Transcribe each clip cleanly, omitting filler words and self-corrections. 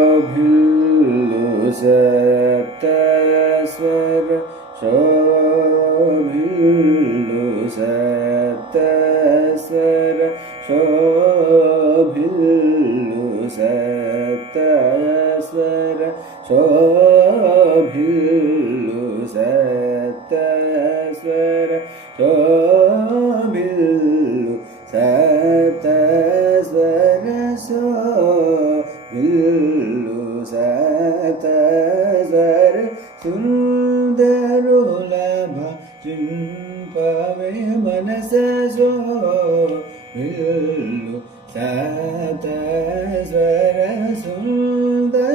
ಶೋಭಿಲ್ಲು ಸಪ್ತ ಸ್ವರ ಶೋಭಿಲ್ಲು ಸಪ್ತ ಸ್ವರ ಶೋಭಿಲ್ಲು ಸಪ್ತ ಸ್ವರ ಶೋಭಿಲ್ಲು ಸಪ್ತ ಸ್ವರ ಶೋಭಿಲ್ಲು ಸಪ್ತ ಸ್ವರ ಶೋಭಿಲ್ಲು ಸಪ್ತ ಸ್ವರ ಸುಂದರುಲಭ ಚಿಂಪವೇ ಮನಸ ಶೋಭಿಲ್ಲು ಸಪ್ತ ಸ್ವರ ಸುಂದರುಲಭ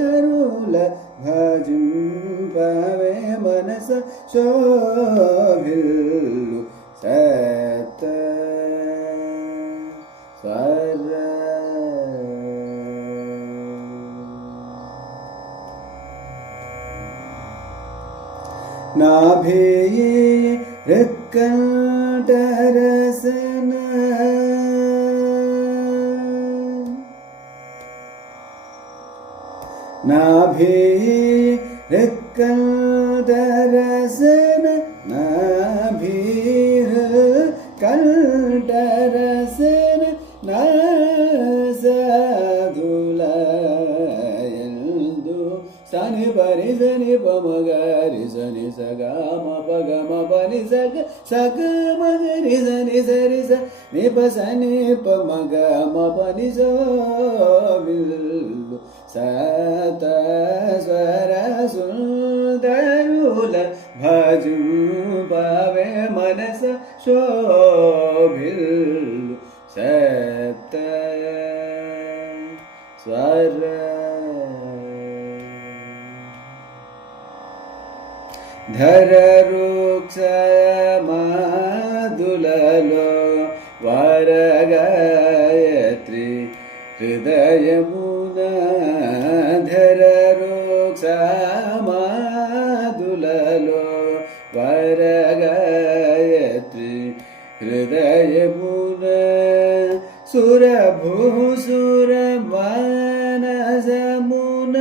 ಚಿಂಪವೇ ಮನಸ ಶೋಭಿಲ್ಲು ಸಪ್ತ ಸ್ವರ ನಾಭಿಯೇ ಹೃತ್ಕಂಠರಸನ ನಾಭಿಯೇ ಹೃತ್ಕಂಠರಸನ ನಾಭಿರ್ ಕಂಠರಸನ ನಾಸದುಲ ಎಂದು ಸನಿ ಪರಿ ಸನಿ ಪಮಗರಿ ಸನಿ ಸಗ ಮಪಗ ಮಪನಿ ಸಗ ಸಗ ಮಗರಿ ಸನಿ ಸರಿ ಸ ನಿಪ ಸನಿ ಪಮಗ ಮಪನಿ ಸೋಬಿಲ್ಲು ಸತ ಸ್ವರ ಸುಂದರುಲ ಭಜು ಪವೆ ಮನಸ ಶೋಭಿಲ್ಲು ಸಪ್ತ ಸ್ವರ ಧರ ವೃಕ್ಷ ಮಾದುಲಲೋ ವರಗಾಯತ್ರಿ ಹೃದಯ ಮುನ ಧರ ವೃಕ್ಷ ಮಾದುಲಲೋ ವರಗಾಯತ್ರಿ ಹೃದಯ ಮುನ ಸುರಭೂಸುರ ಮಾನಸ ಮುನ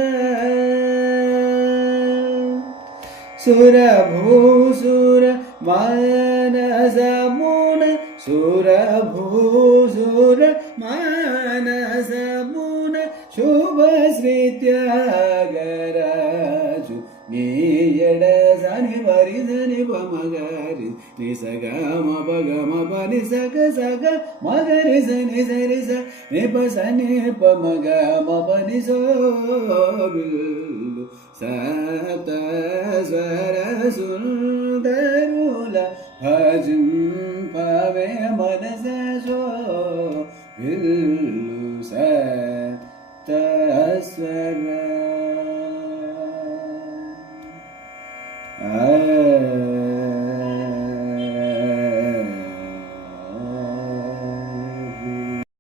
ಸುರಭೂಸುರ ಮಾನಸ ಮುನ ಸುರಭೂಸುರ ಮಾನಸ ಮುನ ಶುಭ ಶ್ರೀ ತ್ಯಾಗರಾಜು ನೀಯಡ ಸನಿ ವರಿ ಸನಿ ಪಮಗರಿ ನಿ ಸಗ ಮಪಗ ಮಪನಿ ಸಗ ಸಗ ಮಗರಿ ಸನಿ ಸರಿ ಸ ನಿಪ ಸನಿ ಪಮಗ ಮಪನಿ ಸೋಬಿಲ್ಲು ಸಪ್ತ ಸ್ವರ ಸುಂದರುಲ ಭಜಂ ಪವೆ ಮನಸ ಶೋಭಿಲ್ಲು ಸಪ್ತ ಸ್ವರ